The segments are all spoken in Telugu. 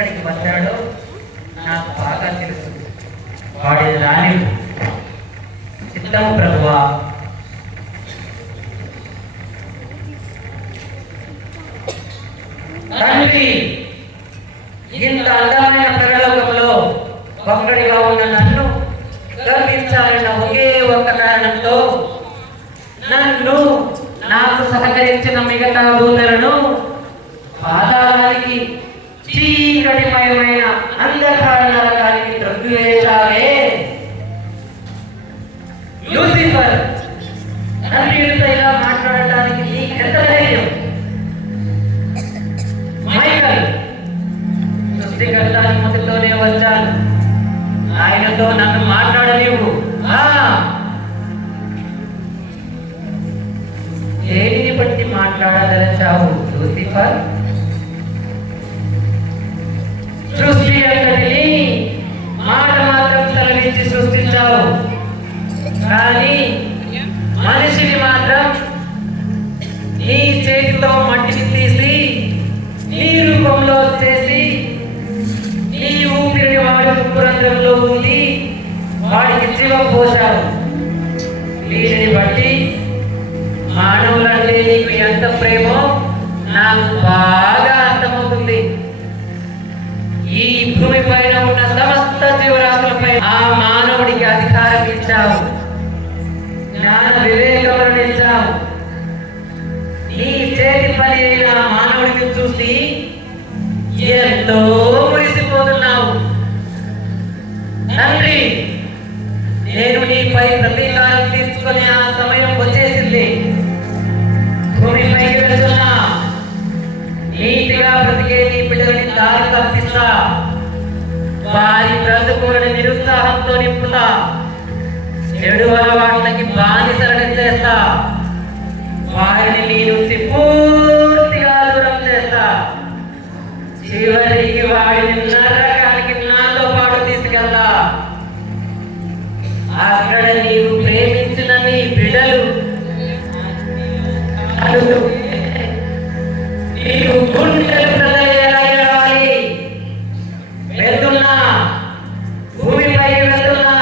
ఎక్కడికి వచ్చాడో నాకు బాగా తెలుసు. వాడి రాని చిత్తం ప్రభువా. తండ్రి, ఇంత అందమైన పరలోకంలో ఒక్కడిగా ఉన్న నన్ను గర్వించాలన్న ఒకే ఒక్క కారణంతో నన్ను, నాకు సహకరించిన మిగతా దూతలను పాతాళానికి, చీకటిమయమైన అంధకార నరకానికి త్రొక్కివేశావే. లూసిఫర్, తండ్రితో ఇలా మాట్లాడటానికి నీకెంత ధైర్యం? మైకల్, సృష్టికర్త అనుమతితోనే వచ్చాను, ఆయనతో నన్ను మాట్లాడలేవు. దేనిని బట్టి మాట్లాడదలచావు లూసిఫర్? సృష్టి అంతటిని మాట మాత్రం తరలించి సృష్టించావు, కానీ మనిషిని మాత్రం నీ చేతితో మట్టిని తీసి నీ రూపంలో చేసి నీ ఊపిరిని వాడి ముక్కురంధ్రంలో ఊది వాడికి జీవం పోశావు. వీరిని బట్టి మానవులంటే నీకు ఎంత ప్రేమో నాకు బాగా అర్థమవుతుంది. ఈ భూమి పైన ఉన్న సమస్త జీవరాశులపై ఆ మానవుడికి అధికారం ఇచ్చావు, జ్ఞాన వివేకములను ఇచ్చావు. నీ చేతి పని అయిన మానవుడిని చూసి ఎంతో మురిసిపోతున్నావు. తండ్రి, నేను నీపై ప్రతీకారం తీర్చుకునే ఆ సమయం వచ్చేసింది. భూమిపైకి వెళ్తున్నా, నీతిగా బ్రతికే నీ బిడ్డలని దారి తప్పిస్తా, వారి బ్రతుకులని నిరుత్సాహంతో నింపుతా, చెడు అలవాట్లకి బానిసలను చేస్తా, వారిని నీ నుంచి పూర్తిగా దూరం చేస్తా. చివరికి వాడిని నరకానికి నాతో పాటు తీసుకెళ్తా. అక్కడ నీవు ప్రేమించిన నీ బిడ్డలు నీవు గుండెలు ప్రజలేరాలి. వెళ్తున్నా, భూమిపైకి వెళ్తున్నా.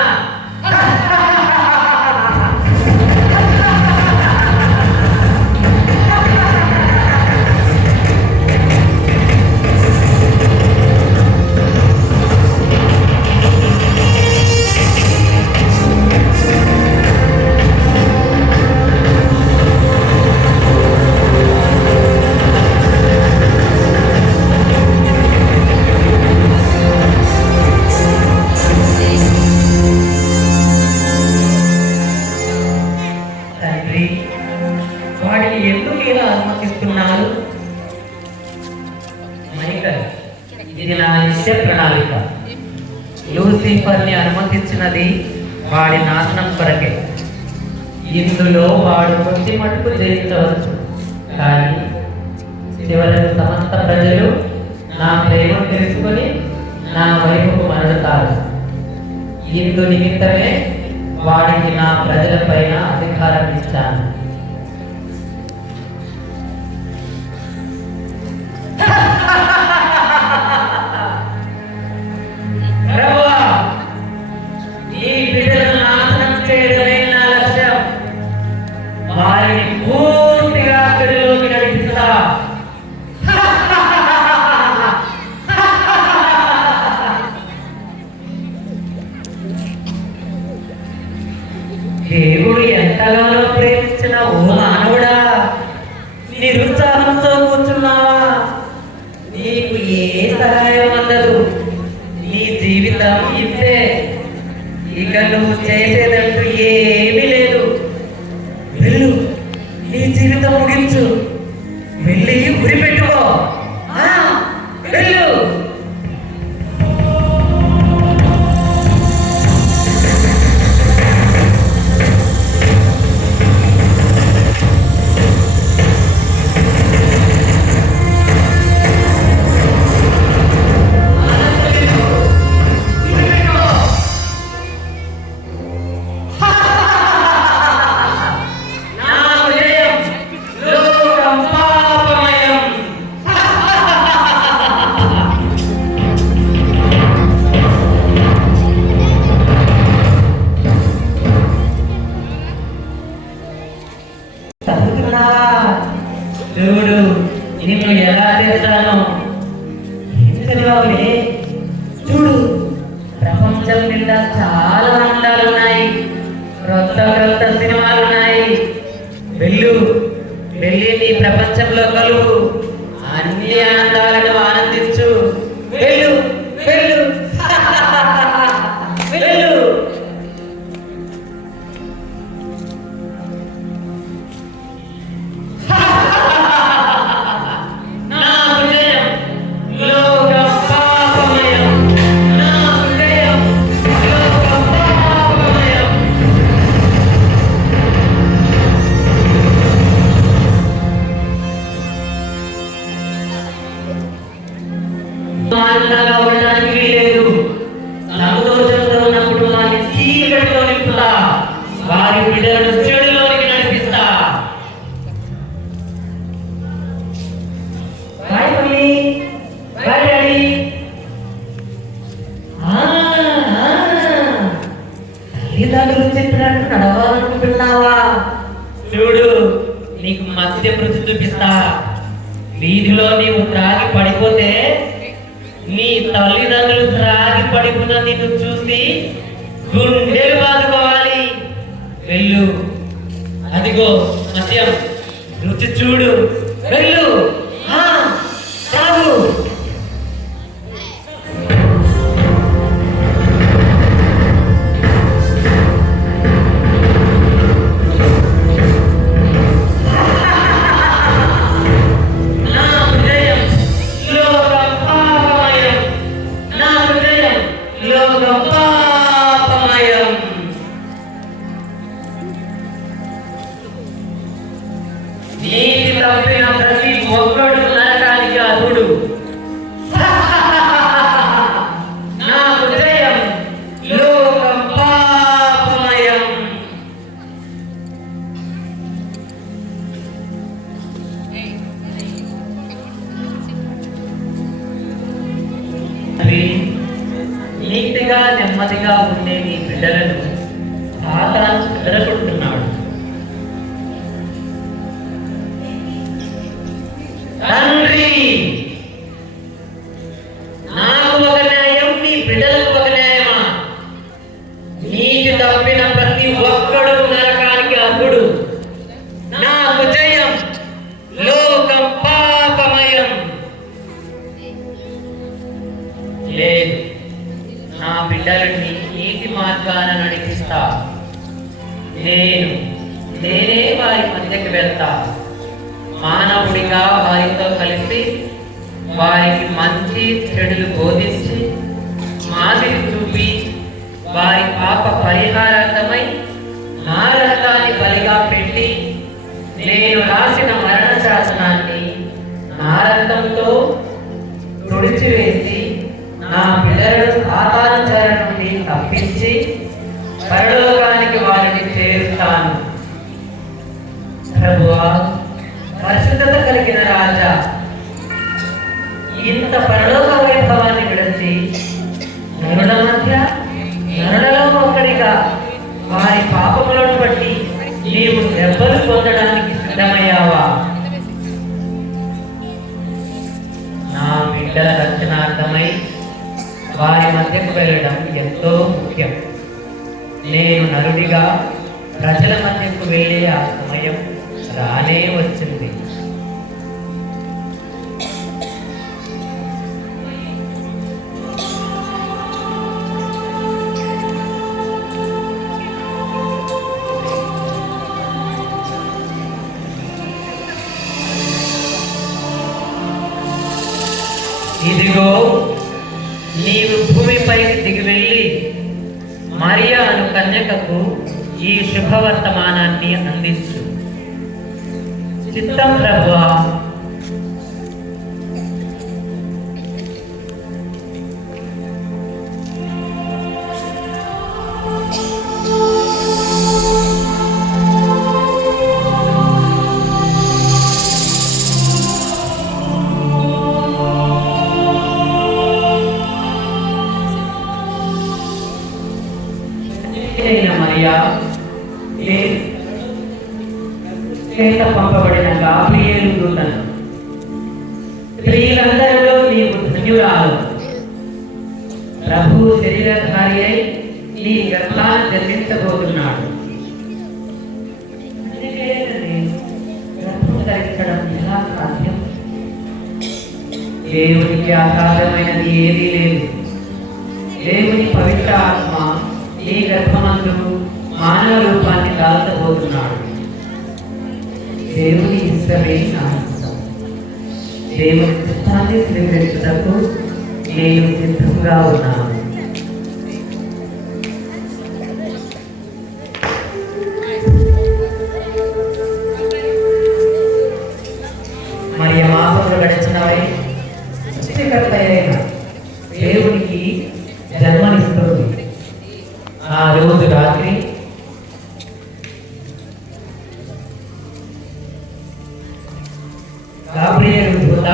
వాడిని ఎందుకు ఇలా అనుమతిస్తున్నారు? మైకల్, ఇది నా నిత్య ప్రణాళిక. లూసిఫర్ని అనుమతించినది వాడి నాశనం కొరకే. ఇందులో వాడు కొద్ది మటుకు జయించవచ్చు, కానీ చివరకు సమస్త ప్రజలు నా ప్రేమను తెలుసుకొని నా వైపుకు మరలుతారు. ఇందు నిమిత్తమే వాడికి నా ప్రజల పైన అధికారం ఇచ్చాను. ఈ బిడ్డలను నాశనం చేయడమే నా లక్ష్యం. వారిని పూర్తిగా పెళ్లిలోకి నడిపిస్తా. దేవుడు ఎంతగానో ప్రేమించిన ఓ మానవుడా, నిరుత్సాహంతో కూర్చున్నావా? నీకు ఏ సహాయం అందదు. నీ జీవితం ఇంతే. ఇక నువ్వు చేసేదంటూ ఏమీ లేదు. వెళ్ళు, నీ జీవితం ముగించు. వెళ్ళి ఉరి పెట్టుకో. వెళ్ళు. చదువుతున్నావా? చూడు నిన్ను ఎలా చేస్తాను. చదివావులే. చూడు ప్రపంచం నిండా చాలా అందాలు ఉన్నాయి, క్రొత్త క్రొత్త సినిమాలు ఉన్నాయి. వెళ్ళు, వెళ్ళి నీ ప్రపంచంలో కలువు, అన్ని ఆనందాలను ఆనందించు. వెళ్ళు వెళ్ళు వెళ్ళు. ఆనందంగా ఉండడానికి వీలేదు. సంతోషంతో ఉన్న కుటుంబాన్ని చీకటిలో నింపుతా, వారి బిడ్డలను చెడులోనికి నడిపిస్తా. Bye mummy, bye daddy. తల్లిదండ్రులు చెప్పినట్టు నడవాలనుకుంటున్నావా? చూడు నీకు మధ్య రుచి చూపిస్తా. వీధిలో నీవు త్రాగి పడిపోతే నీ తల్లిదండ్రులు త్రాగి పడిపోయిన నిన్ను చూసి గుండెలు బాదుకోవాలి. వెళ్ళు, అదిగో మద్యం రుచి చూడు. వెళ్ళు, తాగు. నీతి తప్పిన ప్రతి ఒక్కడు నరకానికి అర్హుడు. నాకు జయం, లోకం పాపమయం. నీతిగా నెమ్మదిగా ఉండే నీ బిడ్డలను సాతాను చెదరగొడుతున్నాడు. తండ్రి, నాకు ఒక న్యాయం, నీ బిడ్డలకు ఒక న్యాయమా? నీతి తప్పిన ప్రతి ఒక్కడు నరకానికి అర్హుడు. నాకు జయం, లోకం పాపమయం. లేదు, నా బిడ్డలని నీతి మార్గాన నడిపిస్తా. నేనే వారి మధ్యకి వెళ్తా. మానవుడిగా వారితో కలిసి వారికి మంచి చెడులు బోధించి మాదిరి చూపి వారి పాప పరిహారార్థమై నా రక్తాన్ని బలిగా పెట్టి నేను రాసిన మరణ శాసనాన్ని నా రక్తంతో తుడిచివేసి నా బిడ్డలను సాతాను చెర నుండి తప్పించి పరలోకానికి వారిని చేరుస్తాను. ప్రభువా, పరిశుద్ధత కలిగిన రాజా, ఇంత పరలోక వైభవాన్ని విడిచి నరుల మధ్య నరులలో ఒక్కడిగా వారి పాపములను బట్టి నీవు దెబ్బలు పొందడానికి సిద్ధమయ్యావా? నా బిడ్డల రక్షణార్థమై వారి మధ్యకు వెళ్ళడం ఎంతో ముఖ్యం. నేను నరుడిగా ప్రజల మధ్యకు వెళ్ళే ఆ సమయం రానే వచ్చింది. ఇదిగో నీవు భూమిపైకి దిగి వెళ్ళి మరియా అను కన్యకకు ఈ శుభవర్తమానాన్ని అందించు. చిత్తం ప్రభువా. మరియా పంపబడిన గాబ్రియేలు దూతను, స్త్రీలందరిలో నీవు ధన్యురాలు, ప్రభువు శరీరధారి అయి నీ గర్భాన్ని జన్మించబోతున్నాడు. గర్భం ధరించడం ఎలా సాధ్యం? దేవునికి అసాధ్యమైనది ఏదీ లేదు. దేవుని పవిత్ర ఆత్మ ఈ గర్భమందు మానవ రూపాన్ని దాల్చబోతున్నాడు. దేవుని ఇష్టమే నా ఇష్టం. దేవుని చిత్తాన్ని స్వీకరించుటకు నేను సిద్ధంగా ఉన్నాను. మరి మాసంలో గడిచినవై సృష్టికర్త అయిన దేవునికి జన్మనిస్తుంది. ఆ రోజు రాత్రి గాబ్రియేలు దూత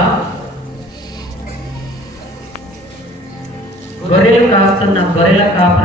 గొర్రెలు కాస్తున్న గొర్రెల కాపరి